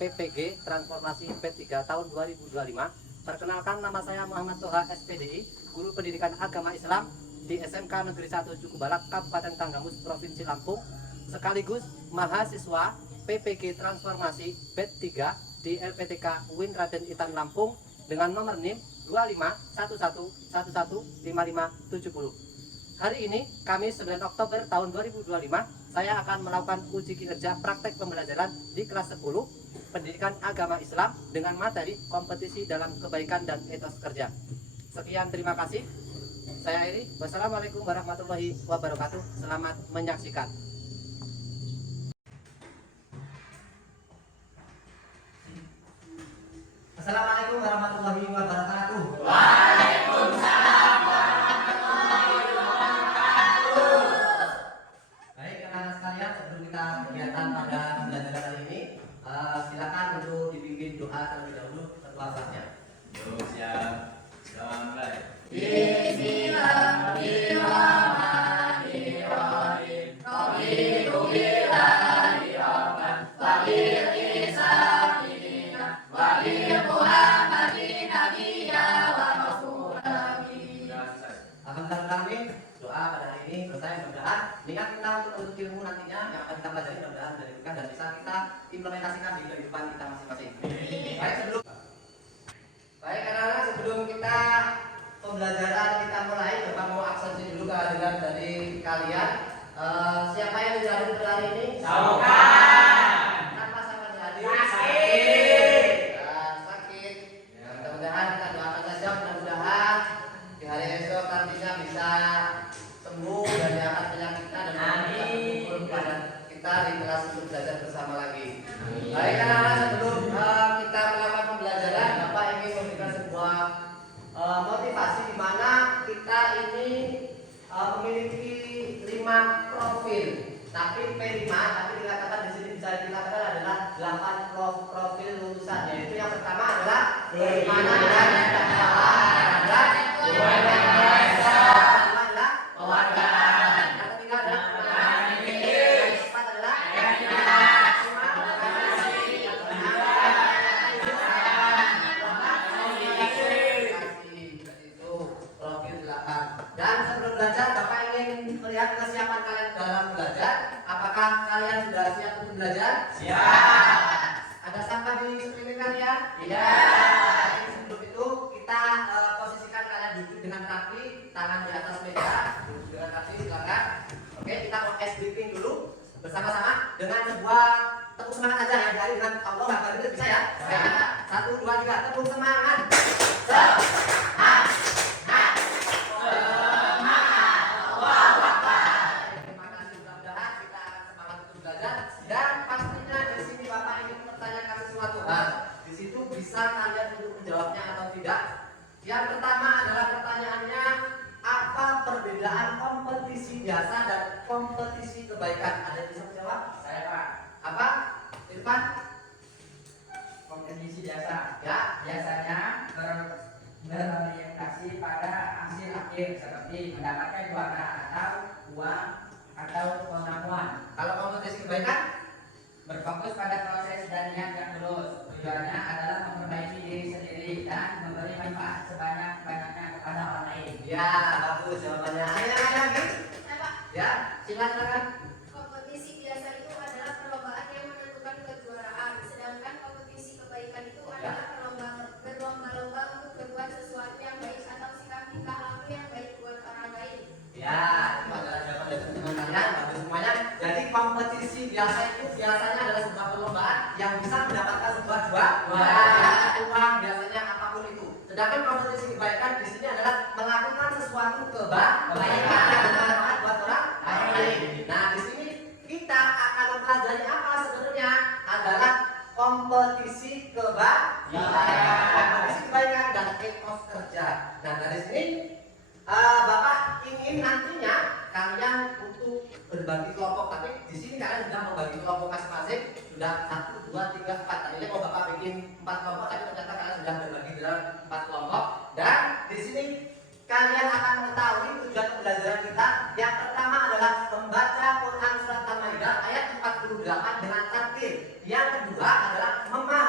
PPG Transformasi P3 tahun 2025. Perkenalkan, nama saya Muhammad Toha SPDI, Guru Pendidikan Agama Islam di SMK Negeri 1 Cukubalak, Kabupaten Tanggamus, Provinsi Lampung, sekaligus mahasiswa PPG Transformasi P3 di LPTK UIN Raden Intan Lampung dengan nomor NIM 2511115570. Hari ini, Kamis 9 Oktober tahun 2025, saya akan melakukan uji kinerja praktek pembelajaran di kelas 10 Pendidikan Agama Islam dengan materi kompetisi dalam kebaikan dan etos kerja. Sekian, terima kasih. Saya akhiri. Wassalamualaikum warahmatullahi wabarakatuh. Selamat menyaksikan. Assalamualaikum warahmatullahi wabarakatuh. Waalaikumsalam. Baik, rekan-rekan sekalian, sebelum kita kegiatan pada pembelajaran kali ini, silakan untuk dipimpin doa terlebih dahulu ketua kelasnya. Siap. Selamat mulai. Bismillahirrahmanirrahim. Raditu billahi rabban wa bil Islamina wa bil Muhammadin nabiyya wa rasulan. Alhamdulillah, doa pada hari ini selesai. Mudah-mudahan niat kita untuk ilmu nantinya yang akan kita pelajari mudah-mudahan dari dan bisa kita implementasikan di kehidupan kita masing-masing. Baik, anak-anak, sebelum kita pembelajaran kita mulai, coba mau absensi dulu kehadiran dari kalian. Siapa yang tidak hadir pada hari ini? Saukan. Kenapa sama hadir? Sakit. Sakit. Ya, mudah-mudahan kita doakan saja, mudah-mudahan di hari esok nantinya bisa sembuh dan diangkat penyakitnya dan bisa berkumpul pada kita di kelas untuk belajar bersama lagi. Baik, anak-anak, sebelum kita melakukan pembelajaran, Bapak ingin memberikan sebuah motivasi di mana kita ini memiliki 5 profil, tapi P5, tapi dikatakan di sini bisa dikatakan adalah 8 profil lulusan. Yaitu yang pertama adalah mana dan dakwah, adalah kewargaan, yang ketiga adalah yang keempat adalah dan sebelum belajar, Bapak ingin melihat kesiapan kalian dalam belajar. Apakah kalian sudah siap untuk belajar? Siap. Ada sampah di sekeliling kalian? Iya. Sebelum itu kita posisikan kalian duduk dengan kaki, tangan di atas meja, duduk dengan kaki, silakan. Oke, kita mau ice breathing dulu bersama-sama dengan sebuah tepuk semangat aja ya, dari dengan Allah Akbar, itu bisa ya? Ya. 1, 2, 3, tepuk semangat. Bisa kalian untuk menjawabnya atau tidak. Yang pertama adalah pertanyaannya, apa perbedaan kompetisi biasa dan kompetisi kebaikan? Ada yang bisa menjawab? Saya, Pak. Apa? Irfan? Kompetisi biasa. Ya. Biasanya berorientasi pada hasil akhir seperti mendapatkan juara atau uang atau pengakuan. Kalau kompetisi kebaikan? Berfokus pada proses dan niat yang lurus. Tujuannya adalah memperbaiki diri sendiri dan memberi manfaat sebanyak-banyaknya kepada orang lain. Ya, bagus jawabannya. Ada yang lagi? Ya, silakan. Kompetisi biasa itu adalah perlombaan yang menentukan kejuaraan, sedangkan kompetisi kebaikan itu adalah berlomba-lomba untuk berbuat sesuatu yang baik atau sikap tingkah laku yang baik buat orang lain. Ya, itu adalah jawaban dari teman kalian. Bagus semuanya. Jadi kompetisi biasa itu biasanya adalah sebuah perlombaan yang bisa mendapatkan sebuah juara, uang, biasanya apapun itu. Sedangkan kompetisi kebaikan di sini adalah melakukan sesuatu kebaikan yang bermanfaat buat orang lain. Nah, di sini kita akan mempelajari apa sebenarnya adalah kompetisi kebaikan dan etos kerja. Nah, dari sini Bapak ingin nantinya kalian untuk berbagi kelompok, tapi di sini kalian sudah membagi kelompok masing-masing, sudah 1, 2, 3, 4. Tadinya mau Bapak bikin 4 kelompok, tapi ternyata kalian sudah berbagi dalam 4 kelompok. Dan di sini kalian akan mengetahui tujuan pembelajaran kita. Yang pertama adalah membaca Quran surat Al-Maidah ayat 48 dengan tartil. Yang kedua adalah memahami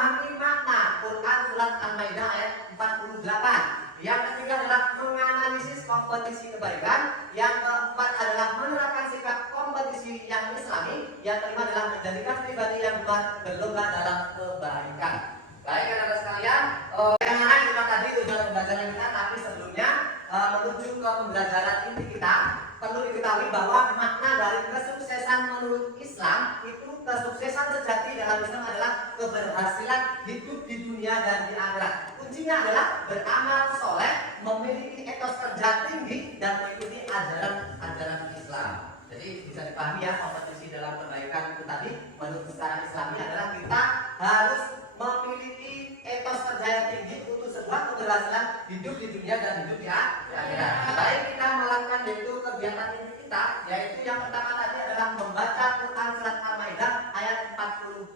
keberhasilan hidup di dunia dan di akhirat. Kuncinya adalah beramal soleh, memiliki etos kerja tinggi, dan mengikuti ajaran Islam. Jadi bisa dipahami ya, kompetisi dalam kebaikan itu tadi menurut secara Islami adalah kita harus memiliki etos kerja yang tinggi untuk sebuah keberhasilan hidup di dunia dan hidup di akhirat. Baik kita melakukan yaitu kegiatan inti kita, yaitu yang pertama tadi adalah membaca Quran surat Al-Maidah ayat 48.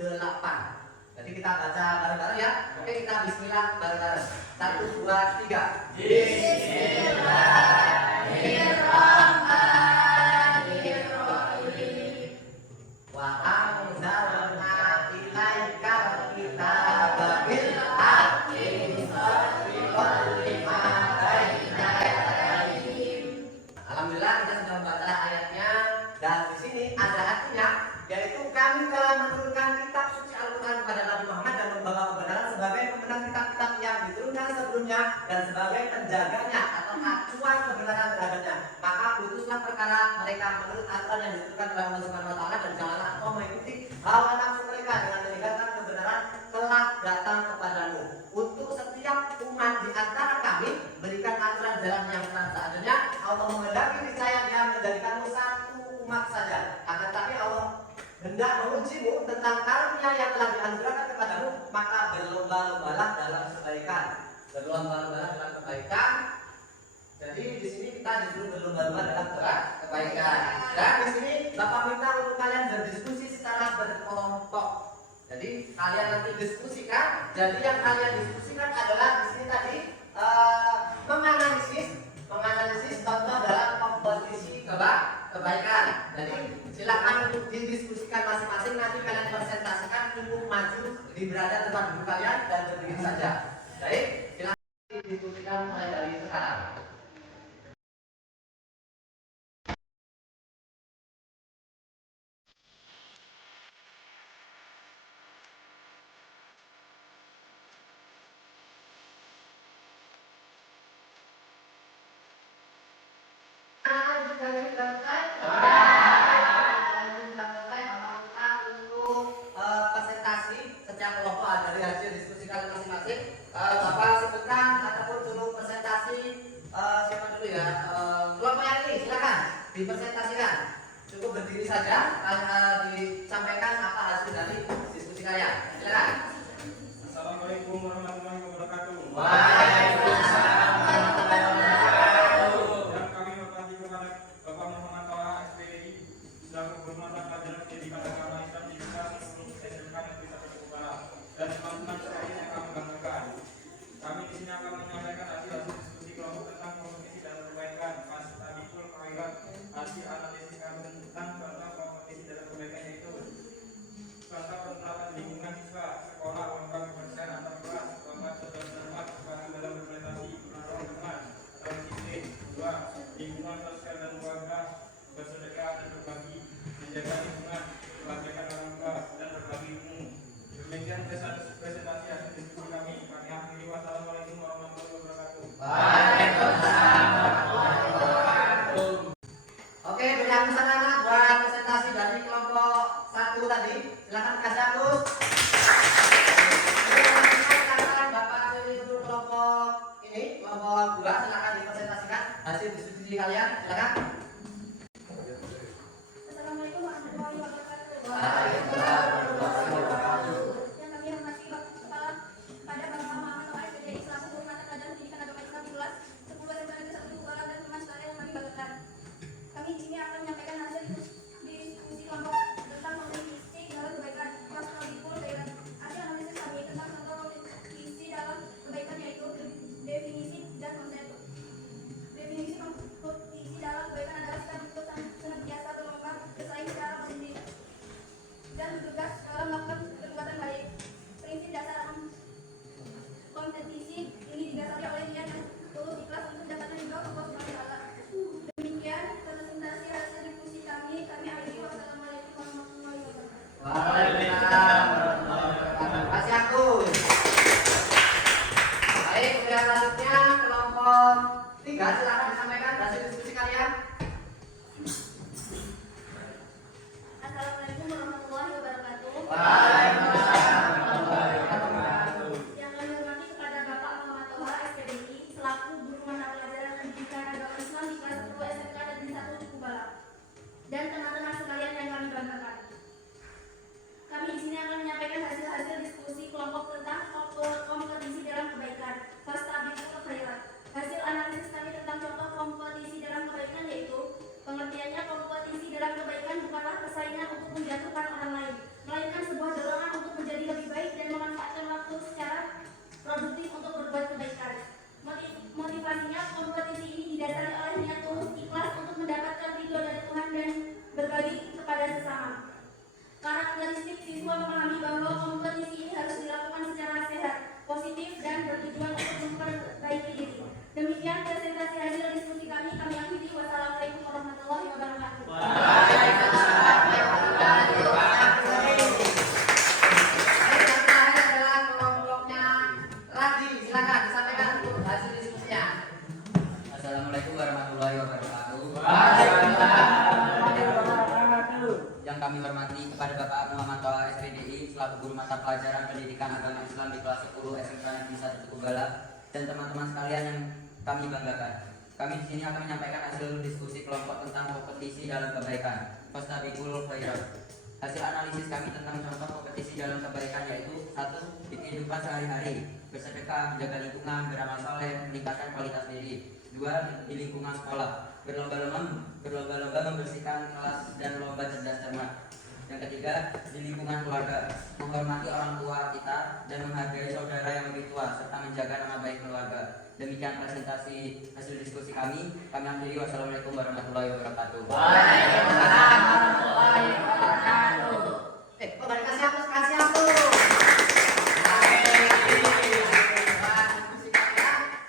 Jadi kita baca bareng-bareng ya. Oke, kita bismillah bareng-bareng. 1, 2, 3. Bismillahirrahmanirrahim. Wa anzalna ilaikal kitaba bil haqqi musaddiqan lima baina yadayhi. Alhamdulillah kita sudah membaca ayatnya, dan di sini ada artinya, yaitu kami telah menurunkan kitab suci Al-Quran kepada Nabi Muhammad dan membawa kebenaran sebagai pemenang kitab-kitab yang diturunkan sebelumnya dan sebagai penjaganya atau acuan kebenaran terhadapnya. Maka putuslah perkara mereka menurut aturan yang diturunkan oleh Allah Subhanahu wa taala, dan janganlah engkau mengikuti hawa nafsu mereka dengan meninggalkan kebenaran telah datang kepadamu. Untuk setiap umat di antara kami berikan aturan jalan yang benar. Seandainya Allah menghendaki niscaya Dia menjadikanmu satu umat saja. Akan tapi Allah hendak mengujimu tentang karunia yang telah dianugerahkan kepadamu, maka berlomba-lombalah dalam kebaikan. Berlomba-lombalah dalam kebaikan. Jadi di sini kita disuruh berlomba-lomba dalam kebaikan. Dan di sini Bapak minta untuk kalian berdiskusi secara berkelompok. Jadi kalian nanti diskusikan. Jadi yang kalian diskusikan adalah di sini tadi menganalisis contoh dalam kompetisi kebaikan. Jadi silakan untuk didiskusikan masing-masing. Nanti kalian presentasikan, cukup maju di berada tempat duduk kalian dan berdiri saja. Baik, silakan didiskusikan mulai dari sekarang. Presentasi setiap kelompok dari hasil diskusi kalian masing-masing. Bapak sebutkan ataupun suruh presentasi siapa dulu ya? Kelompok yang ini silakan dipresentasikan. Cukup berdiri saja, disampaikan apa hasil dari diskusi kalian. Silakan. Assalamualaikum warahmatullahi wabarakatuh. Waalaikumsalam warahmatullahi wabarakatuh. Yang kami hormati kepada Bapak Muhammad Taha SPDI selaku guru mata pelajaran pendidikan agama Islam di Universitas SMK Negeri 1 Barat, dan teman-teman sekalian yang kami banggakan. Kami di sini akan menyampaikan hasil diskusi kelompok tentang kompetisi dalam kebaikan, pas tabikul khairat, hasil analisis kami tentang contoh kompetisi dalam kebaikan, yaitu contoh penerapan lingkungan siswa sekolah, lomba kebersihan antar kelas, lomba sosial selamat, semangat dalam berprestasi, menolong teman atau disiplin. 2. Lingkungan sosial dan keluarga, bersedekah dan berbagi, menjaga lingkungan, melakukan orang tua dan berbagi ilmu. Demikian presentasi hasil diskusi kami. Kami akhiri. Wassalamualaikum warahmatullahi wabarakatuh. Waalaikumsalam warahmatullahi wabarakatuh. Oke, beri anggusan anak buat presentasi dari kelompok 1 tadi. Silakan kasih Agus. Silakan Bapak pilih untuk kelompok ini, kelompok 2, silakan dipresentasikan hasil diskusi kalian. Silakan. Assalamualaikum warahmatullahi wabarakatuh. Waalaikumsalam warahmatullahi wabarakatuh. Yang kami hormati Kepala pada Bapak Muhammad Taha SPDI selaku guru mata pelajaran pendidikan agama Islam di kelas 10 SMK Negeri 1 Barat, dan teman sekalian yang kami banggakan. Kami di sini akan menyampaikan hasil diskusi kelompok tentang kompetisi dalam kebaikan, pas tabikul khairat. Hasil analisis kami tentang contoh kompetisi dalam kebaikan, yaitu definisi dan konsep. Definisi kompetisi dalam kebaikan adalah sikap ikut senantiasa berlomba bersaing secara positif dan bertugas dalam melakukan perbuatan baik. Prinsip dasar kompetisi ini didasari oleh niat yang tulus ikhlas untuk datangnya juga Allah Subhanahu wa taala. Demikian presentasi hasil diskusi kami. Kami akhiri. Wassalamualaikum warahmatullahi wabarakatuh. Waalaikumsalam warahmatullahi wabarakatuh. Kasih Agus. Baik, kemudian selanjutnya kelompok 3, silakan disampaikan hasil diskusi kalian. Assalamualaikum warahmatullahi wabarakatuh. Waalaikumsalam warahmatullahi pelajaran pendidikan agama Islam di kelas 10 SMK Negeri 1 Tukugala dan teman-teman sekalian yang kami banggakan. Kami di sini akan menyampaikan hasil diskusi kelompok tentang kompetisi dalam kebaikan, Fastabiqul Khairat. Hasil analisis kami tentang contoh kompetisi dalam kebaikan yaitu: 1. Di kehidupan sehari-hari, bersedekah, menjaga lingkungan, beramal soleh, meningkatkan kualitas diri. 2. Di lingkungan sekolah, berlomba-lomba membersihkan kelas dan lomba cerdas cermat. Yang ketiga, di lingkungan keluarga, menghormati orang tua kita dan menghargai saudara yang lebih tua serta menjaga nama baik keluarga. Demikian presentasi hasil diskusi kami. Kami akhiri. Wassalamualaikum warahmatullahi wabarakatuh. Waalaikumsalam warahmatullahi wabarakatuh. Kembali kasih aku.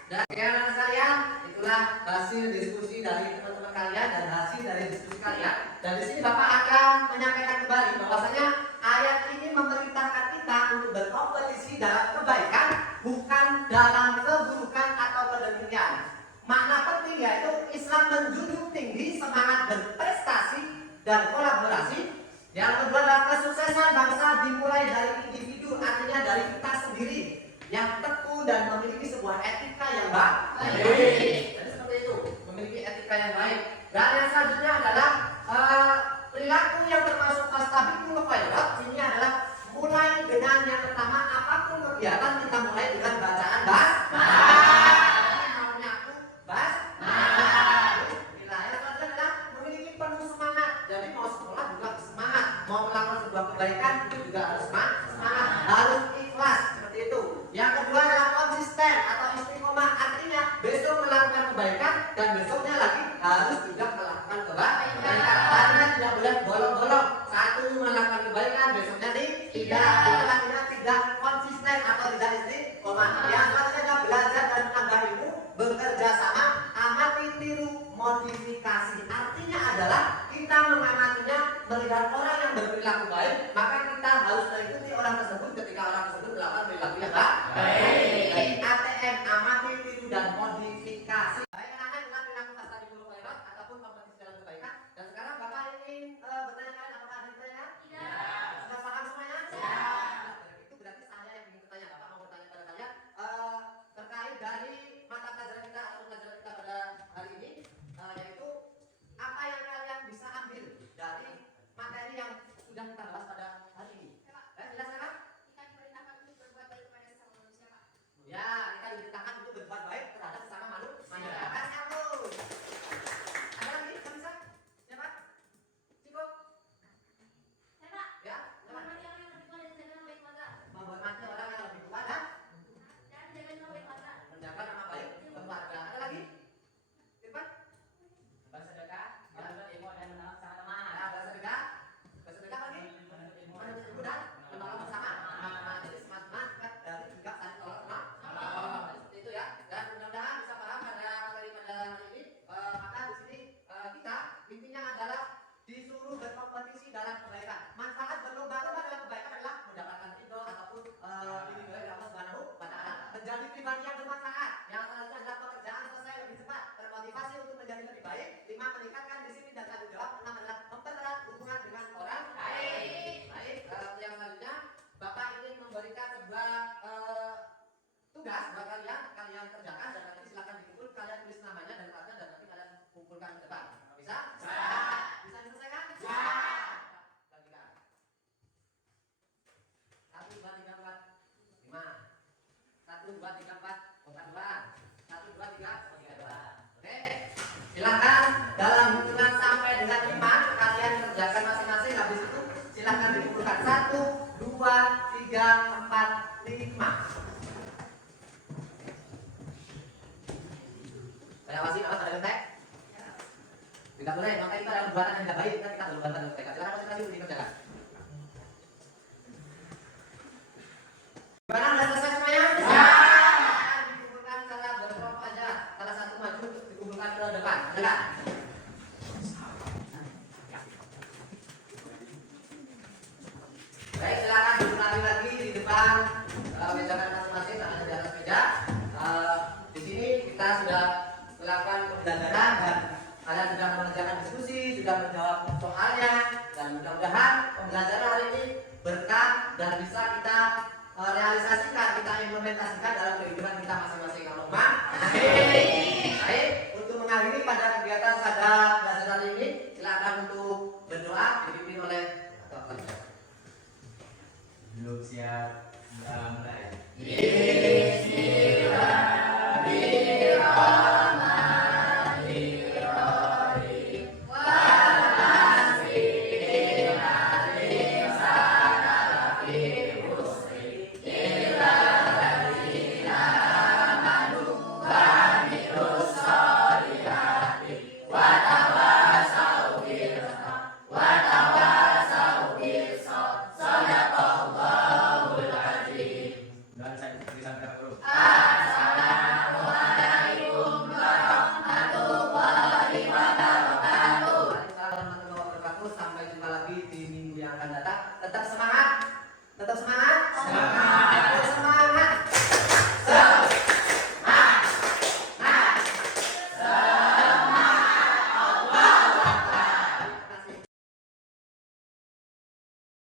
Dan rekan sekalian, itulah hasil diskusi dari teman-teman kalian dan hasil dari diskusi kalian. Dan di sini Bapak akan menyampaikan kembali bahwasanya ayat ini memerintahkan kita untuk berkompetisi dalam kebaikan, bukan dalam keburukan atau kedengkian. Makna penting yaitu Islam menjunjung tinggi semangat berprestasi dan kolaborasi. Yang kedua adalah kesuksesan bangsa dimulai dari individu, artinya dari kita sendiri yang tekun dan memiliki sebuah etika yang baik. Jadi seperti itu, memiliki etika yang baik. Dan yang selanjutnya adalah perilaku yang termasuk fastabiqul khairat. Ini adalah mulai dengan yang pertama, apapun kegiatan kita mulai dengan bacaan maunya aku Bila yang selanjutnya adalah memiliki penuh semangat. Jadi mau sekolah juga semangat, mau melakukan sebuah kebaikan itu juga harus semangat, harus ikhlas, seperti itu. Yang kedua adalah konsisten atau istiqomah, artinya besok melakukan kebaikan dan besoknya lagi harus juga melakukan kebaikan. Artinya tidak boleh bolong-bolong. Satu melakukan kebaikan, besoknya tidak. Itu artinya tidak konsisten atau tidak istiqomah. Yang selanjutnya adalah belajar dan menambah ilmu, bekerja sama, amati, tiru, modifikasi. Artinya adalah kita mengamatinya, melihat orang yang berperilaku baik, maka kita harus mengikuti orang tersebut ketika orang tersebut melakukan perilaku yang baik. ATM, amati, tiru, dan modifikasi. Baik anak-anak, dengan perilaku fastabiqul khairat ataupun kompetisi dalam kebaikan. Dan sekarang Bapak ingin bertanya kalian, apakah ada yang bertanya? Tidak. Sudah paham semuanya? Itu berarti saya yang ingin bertanya. Bapak mau bertanya pada kalian terkait dari mata pelajaran kita atau pelajaran kita pada hari ini, yaitu apa yang kalian bisa ambil dari materi yang sudah kita bahas pada hari ini. Jelas kan? Kita diperintahkan untuk berbuat baik kepada sesama manusia, Pak. Ya, kita diberitakan untuk berbuat baik terhadap sesama manusia. Kan nyambung. Ada lagi? Bisa? Siapa? Cukup? Ya, Pak. Ya? Menghormati orang yang lebih tua dan menjaga nama baik keluarga. Menghormati orang yang lebih tua dan Dan menjaga nama baik keluarga. menjaga nama baik keluarga. Ada lagi? Irfan? Bersedekah, menuntut ilmu dan menolong sama teman. Nah, bersedekah. Bersedekah lagi? Menuntut ilmu dan menolong bersama. Nah, jadi semangat dari juga saling tolong menolong. Seperti itu ya. Dan mudah-mudahan bisa paham pada materi pada hari ini. Maka di sini kita intinya adalah disuruh berkompetisi dalam kebaikan. Manfaat berlomba-lomba dalam kebaikan adalah mendapatkan ridho ataupun ridho dari Allah Subhanahu wa Ta'ala. Menjadi pribadi yang bermanfaat. Yang selanjutnya adalah pekerjaan selesai lebih cepat, termotivasi untuk menjadi lebih baik. 5. Meningkatkan disiplin dan tanggung jawab. 6. adalah mempererat hubungan dengan orang lain. Baik, yang selanjutnya Bapak ingin memberikan sebuah tugas buat kalian kerjakan dan nanti silakan dikumpul, kalian tulis namanya dan kelasnya dan nanti kalian kumpulkan ke depan. Bisa? Bisa diselesaikan? Bagikan. 1, 2, 3, 4, 5. 1, 2, 3, 4, 2. 1, 2, 3, 2. Oke. Silakan dalam hitungan sampai dengan 5 kalian kerjakan masing-masing. Habis itu silakan dikumpulkan 1, 2, 3, 4, 5. Saya awasi, awas ada kontak. Tidak boleh, makanya kita dalam perbuatan yang tidak baik, kita dalam perbuatan yang baik. Silakan masing-masing untuk dikerjakan. Gimana, udah selesai semuanya? Ya. Dikumpulkan secara berkelompok aja. Salah satu maju untuk dikumpulkan ke depan. Silakan. Baik, silakan diulangi lagi di depan meja masing-masing, tangan di atas meja. Di sini kita sudah melakukan pembelajaran dan kalian sudah mengerjakan diskusi, sudah menjawab soalnya, dan mudah-mudahan pembelajaran hari ini berkah dan bisa kita realisasikan, kita implementasikan dalam kehidupan kita masing-masing. Kalau Mak, baik. Untuk mengakhiri pada kegiatan sadap belajar ini, silakan untuk berdoa dipimpin oleh Dr. Belum siap, mulai.